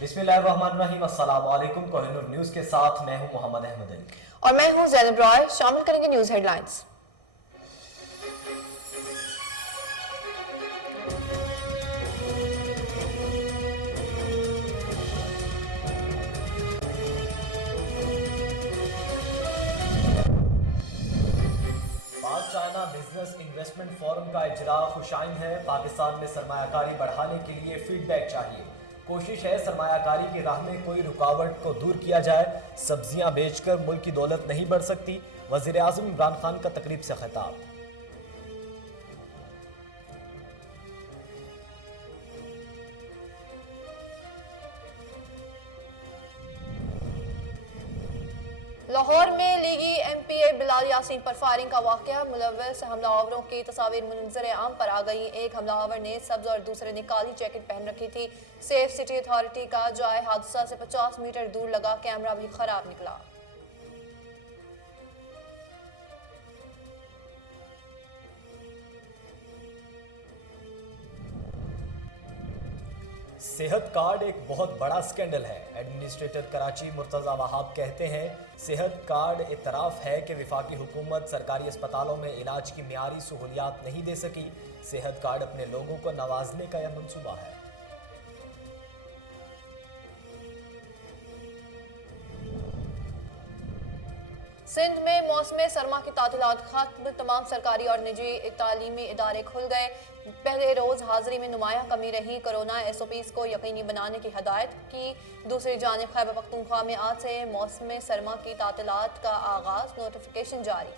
बिस्मिल्लाहिर्रहमानिर्रहीम। अस्सलाम वालेकुम। कोहिनूर न्यूज़ के साथ मैं हूं मोहम्मद अहमद अली और मैं हूं ज़ैनब रॉय। शामिल करेंगे न्यूज़ हेडलाइंस। पाक चाइना बिजनेस इन्वेस्टमेंट फोरम का इजरा खुशाइन है। पाकिस्तान में सरमायाकारी बढ़ाने के लिए फीडबैक चाहिए। कोशिश है सरमायाकारी की राह में कोई रुकावट को दूर किया जाए। सब्जियां बेचकर मुल्क की दौलत नहीं बढ़ सकती। वज़ीर आज़म इमरान खान का तकरीब से खिताब। लाहौर में लीगी एमपीए बिलाल यासीन पर फायरिंग का वाकया। मुलव्वस हमलावरों की तस्वीर मंजर आम पर आ गई। एक हमलावर ने सब्ज और दूसरे ने काली जैकेट पहन रखी थी। सेफ सिटी अथॉरिटी का जाए हादसा से 50 मीटर दूर लगा कैमरा भी खराब निकला। सेहत कार्ड एक बहुत बड़ा स्कैंडल है। एडमिनिस्ट्रेटर कराची मुर्तज़ा वहाब कहते हैं, सेहत कार्ड इतराफ़ है कि वफाकी हुकूमत सरकारी अस्पतालों में इलाज की मियारी सहूलियात नहीं दे सकी। सेहत कार्ड अपने लोगों को नवाजने का यह मंसूबा है। सिंध में मौसम सरमा की तातीलात खत्म। तमाम सरकारी और निजी तालीमी इदारे खुल गए। पहले रोज हाजिरी में नुमाया कमी रही। कोरोना SOPs को यकीनी बनाने की हदायत की। दूसरी जानिब खैबर पख्तूनख्वा में आज से मौसम सरमा की तातीलात का आगाज, नोटिफिकेशन जारी।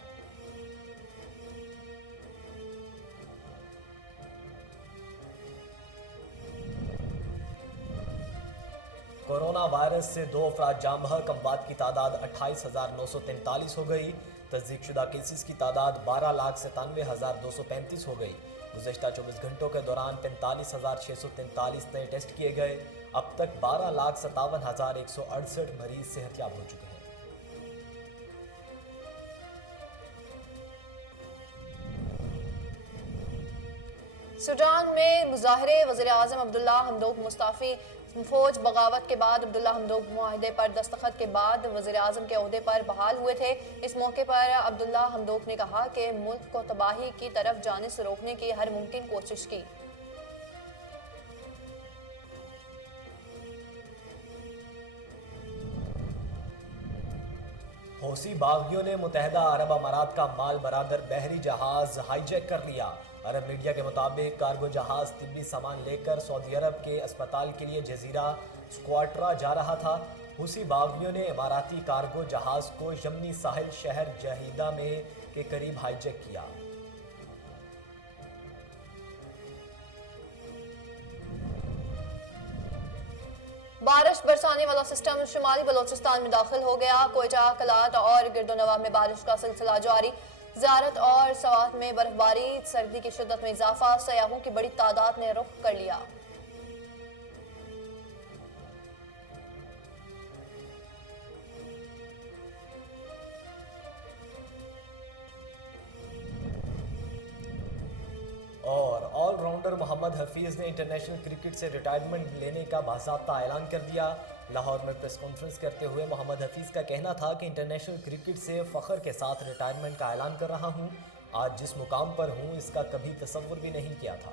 कोरोना वायरस से 2 अफराद जाँ बहक। अमवात की तादाद 28,943 हो गई। तस्दीक शुदा केसेस की तादाद 12,97,235 हो गई। गुज़श्ता 24 घंटों के दौरान 45,643 नए टेस्ट किए गए। अब तक 12,57,168 मरीज सेहतयाब हो चुके हैं। सूडान में मुजाहरे। वज़ीर आज़म अब्दुल्ला हमदोक मुस्ताफ़ी। फौज बगावत के बाद अब्दुल्ला हमदोक मुआहदे पर दस्तखत के बाद वज़ीर आज़म के ओहदे पर बहाल हुए थे। इस मौके पर अब्दुल्ला हमदोक ने कहा कि मुल्क को तबाही की तरफ जाने से रोकने की हर मुमकिन कोशिश की। हौसी बागियों ने मुत्तहिदा अरब अमारात का माल बरादर बहरी जहाज हाईजैक कर लिया। अरब मीडिया के मुताबिक कार्गो जहाज तिब्बी सामान लेकर सऊदी अरब के अस्पताल के लिए जजीरा स्क्वाट्रा जा रहा था। हौसी बागियों ने इमाराती कार्गो जहाज को यमनी साहिल शहर जहीदा में के करीब हाईजैक किया। बारिश बरसाने वाला सिस्टम शुमाली बलोचिस्तान में दाखिल हो गया। कोयटा, कलात और गिरदोनवा में बारिश का सिलसिला जारी। ज़ियारत और सवात में बर्फबारी, सर्दी की शिद्दत में इजाफा। सयाहों की बड़ी तादाद ने रुख कर लिया। और ऑलराउंडर मोहम्मद हफीज़ ने इंटरनेशनल क्रिकेट से रिटायरमेंट लेने का बाज़ाब्ता ऐलान कर दिया। लाहौर में प्रेस कॉन्फ्रेंस करते हुए मोहम्मद हफीज़ का कहना था कि इंटरनेशनल क्रिकेट से फ़ख्र के साथ रिटायरमेंट का ऐलान कर रहा हूँ। आज जिस मुकाम पर हूँ इसका कभी तसव्वुर भी नहीं किया था।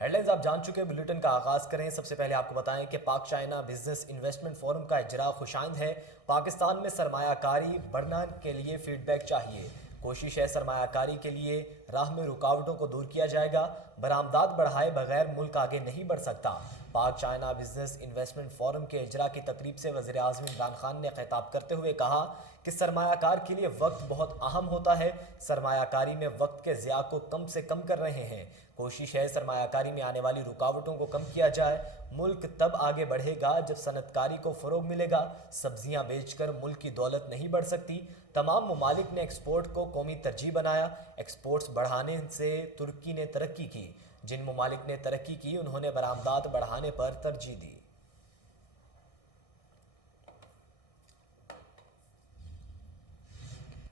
हेडलाइंस आप जान चुके हैं। बुलेटिन का आगाज करें। सबसे पहले आपको बताएं कि पाक चाइना बिजनेस इन्वेस्टमेंट फोरम का इजरा खुशाइंद है। पाकिस्तान में सरमायाकारी बढ़ने के लिए फीडबैक चाहिए। कोशिश है सरमायाकारी के लिए राह में रुकावटों को दूर किया जाएगा। बरामदात बढ़ाए बगैर मुल्क आगे नहीं बढ़ सकता। पाक चाइना बिजनेस इन्वेस्टमेंट फोरम के इजरा की तकरीब से वज़ीर आज़म इमरान खान ने खिताब करते हुए कहा कि सरमायाकार के लिए वक्त बहुत अहम होता है। सरमायाकारी में वक्त के ज़िया को कम से कम कर रहे हैं। कोशिश है सरमायाकारी में आने वाली रुकावटों को कम किया जाए। मुल्क तब आगे बढ़ेगा जब सनतकारी को फ़रोग मिलेगा। सब्जियां बेचकर मुल्क की दौलत नहीं बढ़ सकती। तमाम ममालिक ने एक्सपोर्ट को कौमी तरजीह बनाया। एक्सपोर्ट्स बढ़ाने से तुर्की ने तरक्की की। जिन ममालिक ने तरक्की की उन्होंने बरामदात बढ़ाने पर तरजीह दी।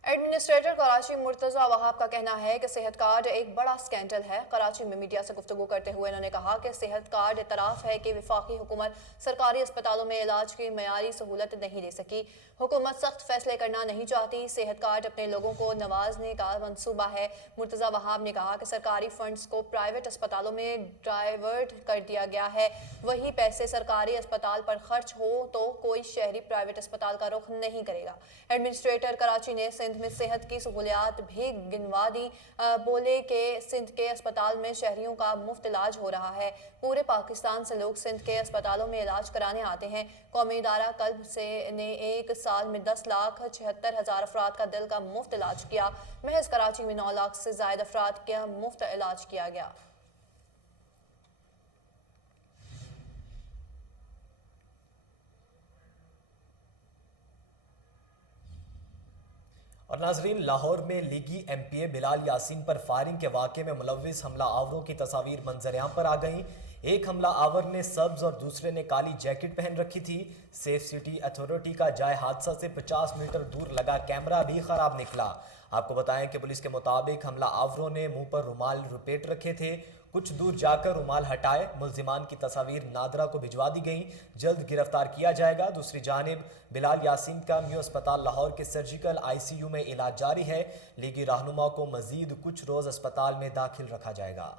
ایڈمنسٹریٹر کراچی مرتضی وہاب کا کہنا ہے کہ صحت کارڈ ایک بڑا سکینڈل ہے۔ کراچی میں میڈیا سے گفتگو کرتے ہوئے انہوں نے کہا کہ صحت کارڈ اعتراف ہے کہ وفاقی حکومت سرکاری اسپتالوں میں علاج کی معیاری سہولت نہیں دے سکی۔ حکومت سخت فیصلے کرنا نہیں چاہتی۔ صحت کارڈ اپنے لوگوں کو نوازنے کا منصوبہ ہے۔ مرتضی وہاب نے کہا کہ سرکاری فنڈز کو پرائیویٹ اسپتالوں میں ڈائیورٹ کر دیا گیا ہے، وہی پیسے سرکاری اسپتال پر خرچ ہو تو کوئی شہری پرائیویٹ اسپتال کا رخ نہیں کرے گا۔ ایڈمنسٹریٹر کراچی نے سندھ میں صحت کی سہولیات بھی گنوا دی۔ بولے کہ سندھ کے اسپتال میں شہریوں کا مفت علاج ہو رہا ہے۔ پورے پاکستان سے لوگ سندھ کے اسپتالوں میں علاج کرانے آتے ہیں۔ قومی ادارہ قلب نے ایک سال میں 10,76,000 افراد کا دل کا مفت علاج کیا۔ محض کراچی میں 9 لاکھ سے زائد افراد کا مفت علاج کیا گیا۔ اور ناظرین، لاہور میں لیگی ایم پی اے بلال یاسین پر فائرنگ کے واقعے میں ملوث حملہ آوروں کی تصاویر منظر عام پر آ گئیں۔ ایک حملہ آور نے سبز اور دوسرے نے کالی جیکٹ پہن رکھی تھی۔ سیف سٹی اتھارٹی کا جائے حادثہ سے 50 میٹر دور لگا کیمرہ بھی خراب نکلا۔ آپ کو بتائیں کہ پولیس کے مطابق حملہ آوروں نے منہ پر رومال لپیٹ رکھے تھے۔ کچھ دور جا کر رومال ہٹائے۔ ملزمان کی تصاویر نادرہ کو بھجوا دی گئیں، جلد گرفتار کیا جائے گا۔ دوسری جانب بلال یاسین کا میو اسپتال لاہور کے سرجیکل آئی سی یو میں علاج جاری ہے۔ لیگی رہنما کو مزید کچھ روز اسپتال میں داخل رکھا جائے گا۔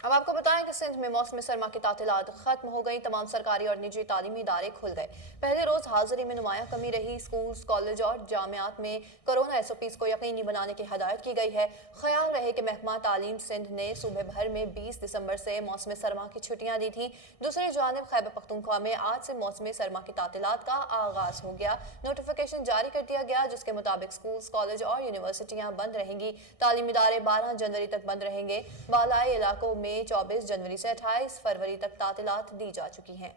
اب آپ کو بتائیں کہ سندھ میں موسم سرما کی تعطیلات ختم ہو گئی۔ تمام سرکاری اور نجی تعلیمی ادارے کھل گئے۔ پہلے روز حاضری میں نمایاں کمی رہی۔ اسکولز، کالج اور جامعات میں کورونا ایس او پیز کو یقینی بنانے کی ہدایت کی گئی ہے۔ خیال رہے کہ محکمہ تعلیم سندھ نے صوبے بھر میں 20 دسمبر سے موسم سرما کی چھٹیاں دی تھیں۔ دوسری جانب خیبر پختونخوا میں آج سے موسم سرما کی تعطیلات کا آغاز ہو گیا۔ نوٹیفیکیشن جاری کر دیا گیا جس کے مطابق اسکولز، کالج اور یونیورسٹیاں بند رہیں گی۔ تعلیمی ادارے 12 جنوری تک بند رہیں گے۔ بالائی علاقوں میں 24 جنوری سے 28 فروری تک تعطیلات دی جا چکی ہیں۔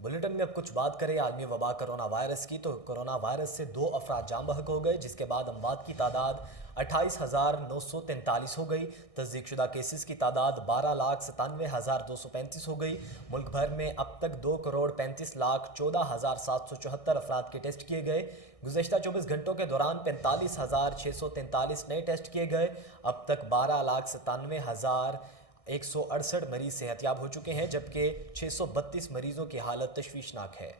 بلیٹن میں اب کچھ بات کریں عالمی وبا کرونا وائرس کی، تو کرونا وائرس سے 2 افراد جاں بحق ہو گئے، جس کے بعد اموات کی تعداد 28,943 ہو گئی۔ تصدیق شدہ کیسز کی تعداد 12,97,235 ہو گئی۔ ملک بھر میں اب تک 2,35,14,774 افراد کے ٹیسٹ کیے گئے۔ گزشتہ 24 گھنٹوں کے دوران 45,643 نئے ٹیسٹ کیے گئے۔ اب تک 12,97,168 مریض صحت یاب ہو چکے ہیں، جبکہ 632 مریضوں کی حالت تشویشناک ہے۔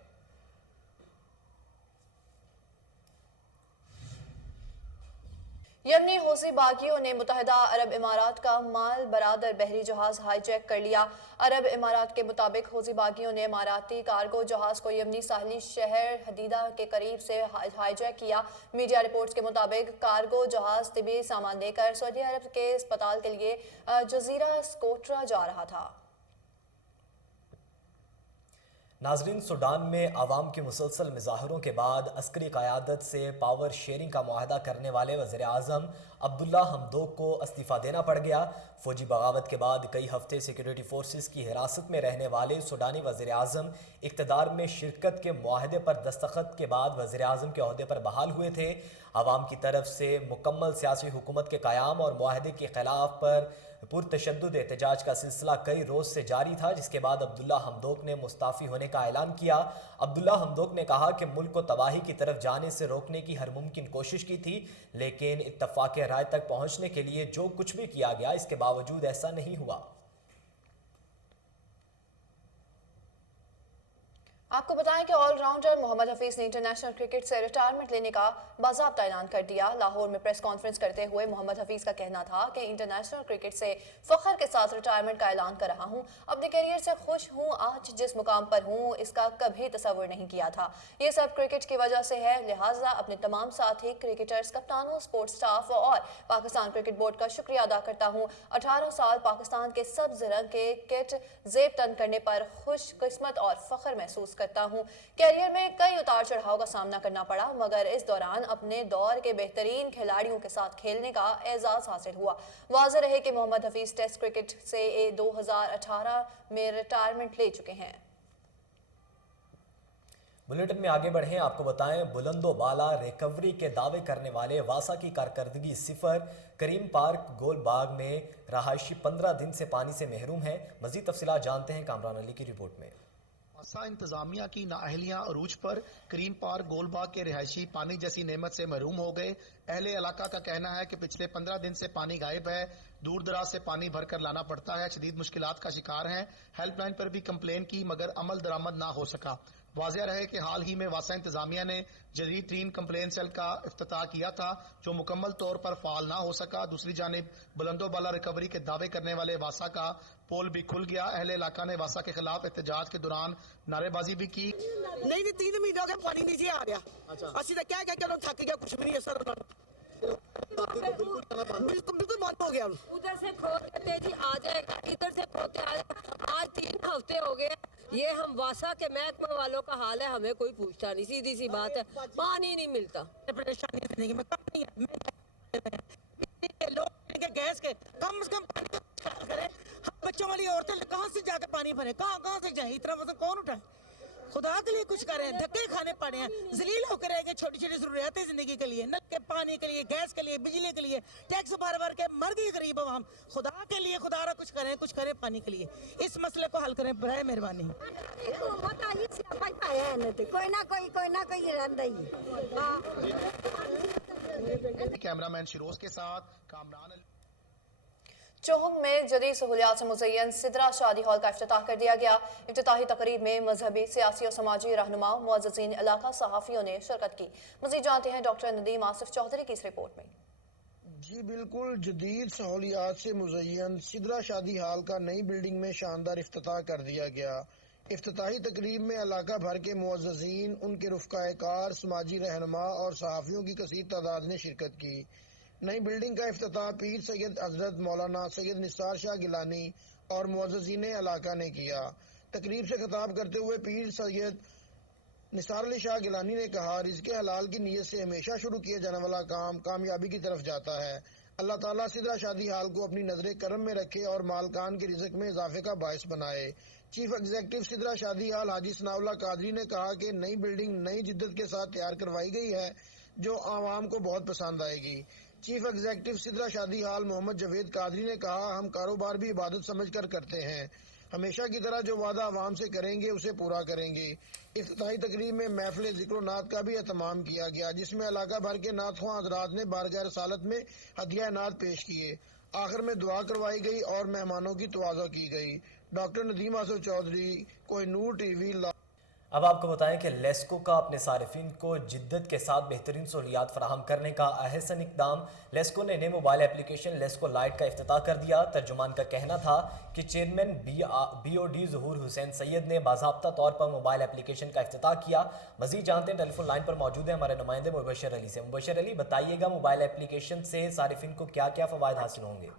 یمنی حوثی باغیوں نے متحدہ عرب امارات کا مال بردار بحری جہاز ہائی جیک کر لیا۔ عرب امارات کے مطابق حوثی باغیوں نے اماراتی کارگو جہاز کو یمنی ساحلی شہر حدیدہ کے قریب سے ہائی جیک کیا۔ میڈیا رپورٹس کے مطابق کارگو جہاز طبی سامان لے کر سعودی عرب کے اسپتال کے لیے جزیرہ سکوٹرا جا رہا تھا۔ ناظرین، سوڈان میں عوام کے مسلسل مظاہروں کے بعد عسکری قیادت سے پاور شیئرنگ کا معاہدہ کرنے والے وزیر اعظم عبداللہ حمدوک کو استعفیٰ دینا پڑ گیا۔ فوجی بغاوت کے بعد کئی ہفتے سیکیورٹی فورسز کی حراست میں رہنے والے سوڈانی وزیر اعظم اقتدار میں شرکت کے معاہدے پر دستخط کے بعد وزیر اعظم کے عہدے پر بحال ہوئے تھے۔ عوام کی طرف سے مکمل سیاسی حکومت کے قیام اور معاہدے کے خلاف پر پرتشدد احتجاج کا سلسلہ کئی روز سے جاری تھا، جس کے بعد عبداللہ حمدوک نے مستعفی ہونے کا اعلان کیا۔ عبداللہ حمدوک نے کہا کہ ملک کو تباہی کی طرف جانے سے روکنے کی ہر ممکن کوشش کی تھی، لیکن اتفاق رائے تک پہنچنے کے لیے جو کچھ بھی کیا گیا اس کے باوجود ایسا نہیں ہوا۔ آپ کو بتائیں کہ آل راؤنڈر محمد حفیظ نے انٹرنیشنل کرکٹ سے ریٹائرمنٹ لینے کا باضابطہ اعلان کر دیا۔ لاہور میں پریس کانفرنس کرتے ہوئے محمد حفیظ کا کہنا تھا کہ انٹرنیشنل کرکٹ سے فخر کے ساتھ ریٹائرمنٹ کا اعلان کر رہا ہوں۔ اپنے کیریئر سے خوش ہوں، آج جس مقام پر ہوں اس کا کبھی تصور نہیں کیا تھا۔ یہ سب کرکٹ کی وجہ سے ہے، لہٰذا اپنے تمام ساتھی کرکٹرز، کپتانوں، سپورٹس سٹاف اور پاکستان کرکٹ بورڈ کا شکریہ ادا کرتا ہوں۔ 18 سال پاکستان کے سبز رنگ کے کٹ زیب تن کرنے پر خوش قسمت اور فخر محسوس کرتا ہوں۔ کیریئر میں کئی اتار چڑھاؤ کا سامنا کرنا پڑا، مگر اس دوران اپنے دور کے بہترین کھلاڑیوں کے ساتھ کھیلنے کا اعزاز حاصل ہوا۔ واضح رہے کہ محمد حفیظ ٹیسٹ کرکٹ سے 2018 میں ریٹائرمنٹ لے چکے ہیں۔ बुलेटिन में आगे बढ़ें, आपको बताएं बुलंदो बाला रिकवरी के दावे करने वाले वासा की कारकर्दगी सिफर। करीम पार्क गोल बाग में रहायशी 15 दिन से पानी से महरूम हैं। मजीद तफसीलात जानते हैं कामरान अली की रिपोर्ट में। वासा इंतजामिया की नाअहलियां अरूज पर करीम पार्क गोलबाग के रिहायशी पानी जैसी नेमत से महरूम हो गए। अहले इलाका का कहना है कि पिछले 15 दिन से पानी गायब है, दूर दराज से पानी भरकर लाना पड़ता है, शदीद मुश्किलात का शिकार हैं। हेल्पलाइन पर भी कंप्लेन की मगर अमल दरामद ना हो सका। वाज़ेह रहे कि हाल ही में वासा इंतजामिया ने जदीद तरीन कंप्लेन सेल का इफ्तिताह किया था जो मुकम्मल तौर पर फाल ना हो सका। दूसरी जानिब बुलंदो बाला रिकवरी के दावे करने वाले वासा का पोल भी खुल गया। अहले इलाका ने वासा के खिलाफ एहतजाज के दौरान नारेबाजी भी की। नहीं 3 महीने हो गए पानी नीचे आ गया। असि तो क्या क्या थक गया, कुछ भी नहीं है सर। बिल्कुल बंद हो गया। उधर से खोदते जी आ जाएगा, इधर से खोदते आ जाएगा। आज 3 हफ्ते हो गए। ये हम वासा के महकमे वालों का हाल है, हमें कोई पूछता नहीं। सीधी सी बात है, पानी नहीं मिलता। परेशानी जिंदगी में कम नहीं है। लोग गैस के कम से कम पानी करें। हम बच्चों वाली औरतें कहाँ से जाकर पानी भरे, कहाँ से जाए? इतना वजन कौन उठाए? खुदा के लिए कुछ करें। धक्के खाने पड़े हैं, जलील होकर रह गए। छोटी छोटी जरूरियातें जिंदगी के लिए, नल के पानी के लिए, गैस के लिए, बिजली के लिए, टैक्स भर के मर गए गरीब हम। खुदा के लिए खुदारा कुछ करें पानी के लिए। इस मसले को हल करें बराए मेहरबानी। कैमरामैन शिरोज के साथ कामरान अली। चौहम में जदीद सहूलियात से मुज़य्यन सिदरा शादी हॉल का इफ्तिताह कर दिया गया। इफ्तिताही तकरीब में मजहबी, सियासी और समाजी रहनुमाओं, मुअज़्ज़िज़ीन इलाका, सहाफ़ियों ने शिरकत की। मज़ीद जानते हैं डॉक्टर नदीम आसिफ चौधरी की इस रिपोर्ट में। जी बिल्कुल, जदीद सहूलियात से मुज़य्यन सिदरा शादी हॉल का नई बिल्डिंग में शानदार इफ्तिताह कर दिया गया। इफ्तिताही तकरीब में इलाका भर के मुअज़्ज़िज़ीन, उनके रुफ़क़ाए कार, समाजी रहनुमा और सहाफ़ियों की कसीर तादाद ने शिरकत की। नई बिल्डिंग का इफ्तिताह पीर सैयद हज़रत मौलाना सैयद निसार शाह गिलानी और मुअज़्ज़िज़ीन इलाका ने किया। तकरीब से खिताब करते हुए पीर सैयद निसार अली शाह गिलानी ने कहा, रिज़्क़े हलाल की नीयत से हमेशा शुरू किया जाने वाला काम कामयाबी की तरफ जाता है। अल्लाह ताला सिदरा शादी हाल को अपनी नजर करम में रखे और मालकान के रिज़्क़ में इजाफे का बायस बनाए। चीफ एग्जीक्यूटिव सिदरा शादी हाल हाजी सनाउल्लाह कादरी ने कहा कि नई बिल्डिंग नई जिद्दत के साथ तैयार करवाई गई है जो आवाम को बहुत पसंद आएगी। चीफ एग्जीक्यूटिव सिदरा शादी हाल मोहम्मद जवेद कादरी ने कहा, हम कारोबार भी इबादत समझकर करते हैं, हमेशा की तरह जो वादा आवाम से करेंगे उसे पूरा करेंगे। इफ्तिताही तकरीब में महफिल ज़िक्र नात का भी एहतमाम किया गया जिसमें इलाका भर के नात ख्वां हज़रात ने बारगाह रसालत में हदिया नात पेश किए। आखिर में दुआ करवाई गई और मेहमानों की तवाज़ो की गई। Doctor Nadeem Asif Chaudhry, Kohinoor TV. अब आपको बताएं कि लेस्को का अपने सारिफिन को जिद्दत के साथ बेहतरीन सहूलियात फराहम करने का अहसन इक़दाम। लेस्को ने नए मोबाइल एप्लीकेशन लेस्को लाइट का इफ्तिताह कर दिया। तर्जुमान का कहना था कि चेयरमैन BOD ज़हूर हुसैन सैयद ने बाज़ाब्ता तौर पर मोबाइल एप्लीकेशन का इफ्तिताह किया। मज़ीद जानते हैं, टेलीफोन लाइन पर मौजूद है हमारे नुमाइंदे मुबशर अली से। मुबशर अली, बताइएगा मोबाइल एप्लीकेशन से सारिफिन को क्या क्या फ़वाइद हासिल होंगे?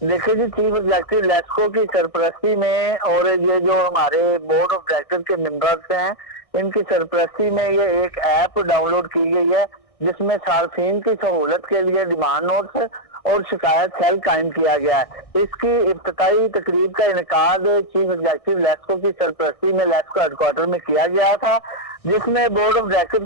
देखिए जी, चीफ एग्जीक्यूटिव लेस्को की सरपरस्ती में और ये जो हमारे बोर्ड ऑफ डायरेक्टर के मेंबर्स हैं, इनकी सरपरस्ती में ये एक ऐप डाउनलोड की गई है जिसमें सार्फिन की सहूलत के लिए डिमांड नोट्स और शिकायत सेल कायम किया गया है। इसकी इफ्तिताही तकरीब का इनकाद चीफ एग्जीक्यूटिव लेस्को की सरपरस्ती में लेस्को हेडक्वार्टर में किया गया था जिसमें बोर्ड ऑफ डायरेक्टर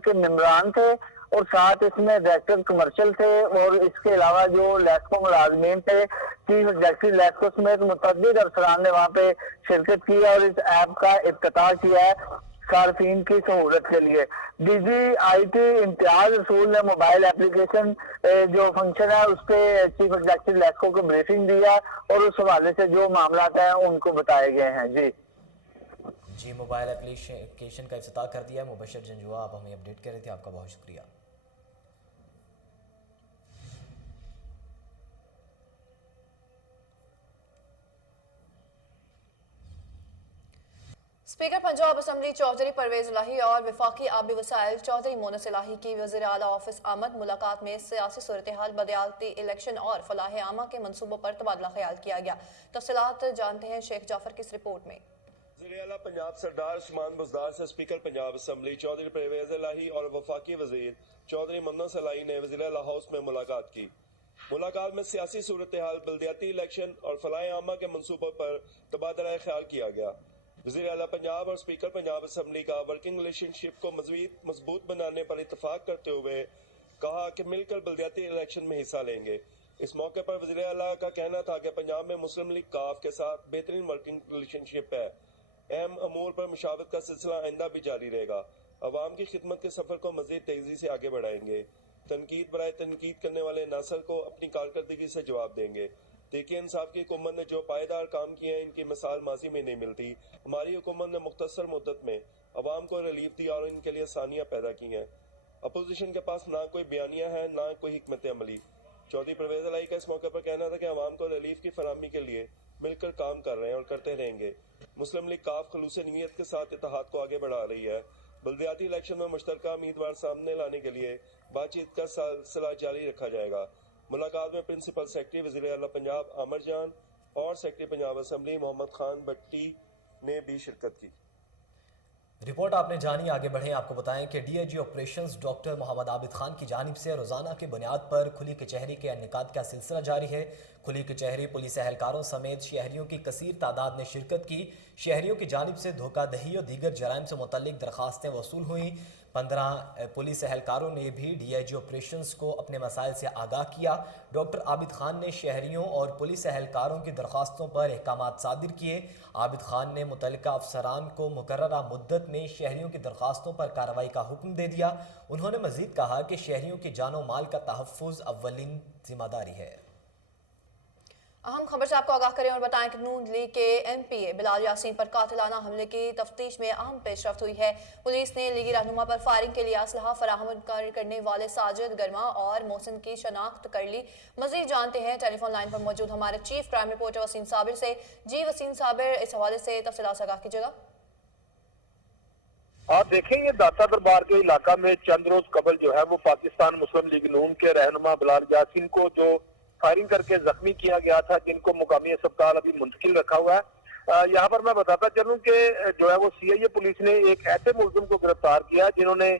के मेंबरान थे और साथ इसमें डायरेक्टर कमर्शियल थे और इसके अलावा जो लेस्को मुलाजमीन थे, चीफ एग्जीक्यूटिव लेस्को समेत मुतअद्दिद अफसरान ने वहाँ पे शिरकत की और इस ऐप का इफ्तिताह किया है सार्फिन की सहूलत के लिए। DGIT इम्तियाज रसूल ने मोबाइल एप्लीकेशन जो फंक्शन है उस पर चीफ एग्जीक्यूटिव लेस्को को ब्रीफिंग दिया और उस हवाले से जो मामला हैं उनको बताए गए हैं। जी मोबाइल एप्लीकेशन का इफ्तिताह कर दिया। मुबशर जंजुआ, आप हमें अपडेट कर रहे थे, आपका बहुत शुक्रिया। स्पीकर पंजाब असम्बली चौधरी परवेज इलाही और वफाकी आबी वसाइल चौधरी मोनस इलाही की वज़ीर आला ऑफिस आमद मुलाकात में सियासी सूरत हाल, बदयालती इलेक्शन और फलाह आमा के मनसूबों पर तबादला ख्याल किया गया। तफसीलात जानते हैं शेख जाफर की इस रिपोर्ट में। वज़ीर आला पंजाब सरदार उस्मान बुज़दार से स्पीकर पंजाब असम्बली चौधरी परवेज इलाही और वफाकी वज़ीर चौधरी मोनस इलाही ने वज़ीर आला हाउस में मुलाकात की। मुलाकात में सियासी सूरत हाल, बलदियाती इलेक्शन और फलाह आमा के मनसूबों पर तबादला ख्याल किया गया। वज़ीर आला पंजाब और स्पीकर पंजाब असम्बली का वर्किंग रिलेशनशिप को मज़ीद मजबूत बनाने पर इत्तफाक करते हुए कहा कि मिलकर बल्दियाती इलेक्शन में हिस्सा लेंगे। इस मौके पर वज़ीर आला का कहना था कि पंजाब में मुस्लिम लीग काफ के साथ बेहतरीन वर्किंग रिलेशनशिप है। अहम अमूर पर मुशावरत का सिलसिला आइंदा भी जारी रहेगा। अवाम की खिदमत के सफ़र को मज़ीद तेज़ी से आगे बढ़ाएंगे। तनकीद बराए तनकीद करने वाले नासर को अपनी कारकर्दगी से जवाब देंगे। तहरीक इंसाफ की हुकूमत ने जो पायदार काम किए हैं, इनकी मिसाल माजी में नहीं मिलती। हमारी हुकूमत ने मुख्तसर मुद्दत में अवाम को रिलीफ दिया और इनके लिए आसानियाँ पैदा की हैं। अपोजिशन के पास ना कोई बयानिया है, ना कोई हिकमत अमली। चौधरी परवेज इलाही का इस मौके पर कहना था कि अवाम को रिलीफ की फराहमी के लिए मिलकर काम कर रहे हैं और करते रहेंगे। मुस्लिम लीग काफ खलूस नीयत के साथ इत्तेहाद को आगे बढ़ा रही है। बल्दियाती इलेक्शन में मुश्तरका उम्मीदवार सामने लाने के लिए बातचीत का सिलसिला जारी रखा जाएगा। मुलाकात में प्रिंसिपल सेक्रेटरी वज़ीर आला पंजाब आमर जान और सेक्रेटरी पंजाब असम्बली मोहम्मद खान भट्टी ने भी शिरकत की। रिपोर्ट आपने जानी, आगे बढ़ें। आपको बताएं कि DIG operations doctor Mohammad Abid Khan की जानिब से रोज़ाना की बुनियाद पर खुली कचहरी के इनेकाद का सिलसिला जारी है। खुली कचहरी पुलिस एहलकारों समेत शहरियों की कसीर तादाद ने शिरकत की। शहरियों की जानिब से धोखाधही और दीगर जराइम से मुतल्लिक दरखास्तें वसूल हुई। 15 पुलिस एहलकारों ने भी डीआईजी ऑपरेशंस को अपने मसाइल से आगाह किया। डॉक्टर आबिद खान ने शहरियों और पुलिस एहलकारों की दरखास्तों पर अहकामात सादिर किए। आबिद खान ने मुतल्लिका अफसरान को मुकर्ररा मुद्दत में शहरियों की दरखास्तों पर कार्रवाई का हुक्म दे दिया। उन्होंने मजीद कहा कि शहरियों की जानो माल का तहफ़्फ़ुज़ अव्वलीन जिम्मेदारी है। अहम खबर से आपको आगाह करें और बताएं कि नून लीग के एमपीए बिलाल यासीन पर कातिलाना हमले की तफ्तीश में अहम पेशरफ्त हुई है। पुलिस ने लीगी रहनुमा पर फायरिंग के लिए असलहा फराहम करने वाले साजिद गर्मा और मोहसिन की शनाख्त कर ली। मजीद जानते हैं टेलीफोन लाइन पर मौजूद हमारे chief crime reporter Waseem Sabir से। जी वसीम साबिर, इस हवाले से तफसीलात से आगाह कीजिएगा। आप देखें, ये दाता दरबार के इलाका में चंद रोज कबल जो है वो पाकिस्तान मुस्लिम लीग नून के रहनुमा बिलाल यासीन को जो फायरिंग करके जख्मी किया गया था, जिनको मुकामी अस्पताल अभी मुंतकिल रखा हुआ है। यहाँ पर मैं बताता चलूं कि जो है वो सीआईए पुलिस ने एक ऐसे मुलजिम को गिरफ्तार किया जिन्होंने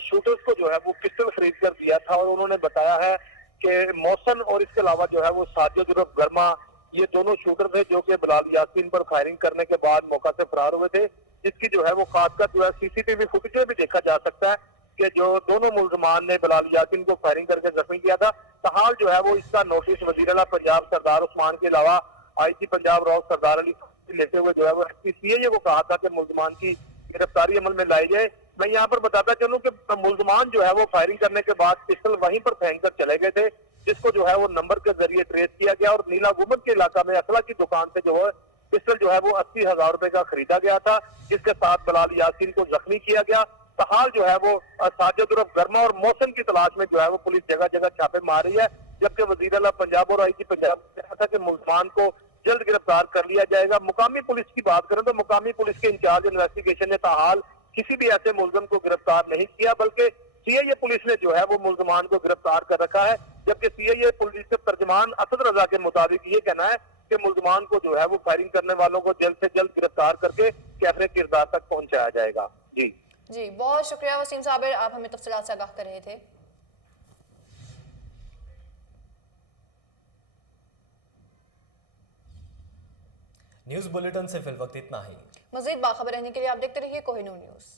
शूटर्स को जो है वो पिस्टल खरीद कर दिया था और उन्होंने बताया है कि मौसन और इसके अलावा जो है वो साजिद उर्फ गर्मा, ये दोनों शूटर थे जो कि बिलाल यासीन पर फायरिंग करने के बाद मौका से फरार हुए थे, जिसकी जो है वो खासकर जो है सीसीटीवी फुटेज में भी देखा जा सकता है कि जो दोनों मुलजमान ने बिलाल यासीन को फायरिंग करके जख्मी किया था। हाल जो है वो इसका नोटिस वज़ीर आला पंजाब सरदार उस्मान के अलावा आईजी पंजाब राव सरदार अली लेते हुए जो है वो सीआईए को कहा था कि मुलजमान की गिरफ्तारी अमल में लाई जाए। मैं यहाँ पर बताता चलूं कि मुलजमान जो है वो फायरिंग करने के बाद पिस्टल वहीं पर फेंक कर चले गए थे, जिसको जो है वो नंबर के जरिए ट्रेस किया गया और नीला गुमत के इलाका में असला की दुकान से जो है पिस्टल जो है वो 80,000 रुपए का खरीदा गया था, जिसके साथ बिलाल यासीन को जख्मी किया गया। हाल जो है वो साजिद उर्फ गर्मा और मौसम की तलाश में जो है वो पुलिस जगह जगह छापे मार रही है, जबकि वज़ीर आला पंजाब और आईजी पंजाब ने कहा था कि मुलजमान को जल्द गिरफ्तार कर लिया जाएगा। मुकामी पुलिस की बात करें तो मुकामी पुलिस के इंचार्ज इन्वेस्टिगेशन ने ताहाल किसी भी ऐसे मुलजम को गिरफ्तार नहीं किया, बल्कि सीआईए पुलिस ने जो है वो मुलजमान को गिरफ्तार कर रखा है। जबकि सीआईए पुलिस के तर्जमान असद रजा के मुताबिक ये कहना है कि मुलजमान को जो है वो फायरिंग करने वालों को जल्द से जल्द गिरफ्तार करके कैफरे किरदार तक पहुंचाया जाएगा। जी, बहुत शुक्रिया वसीम साबिर, आप हमें तफसीलात से आगाह कर रहे थे। न्यूज़ बुलेटिन से फिल वक्त इतना ही। मज़ीद बाखबर रहने के लिए आप देखते रहिए कोहिनूर न्यूज़।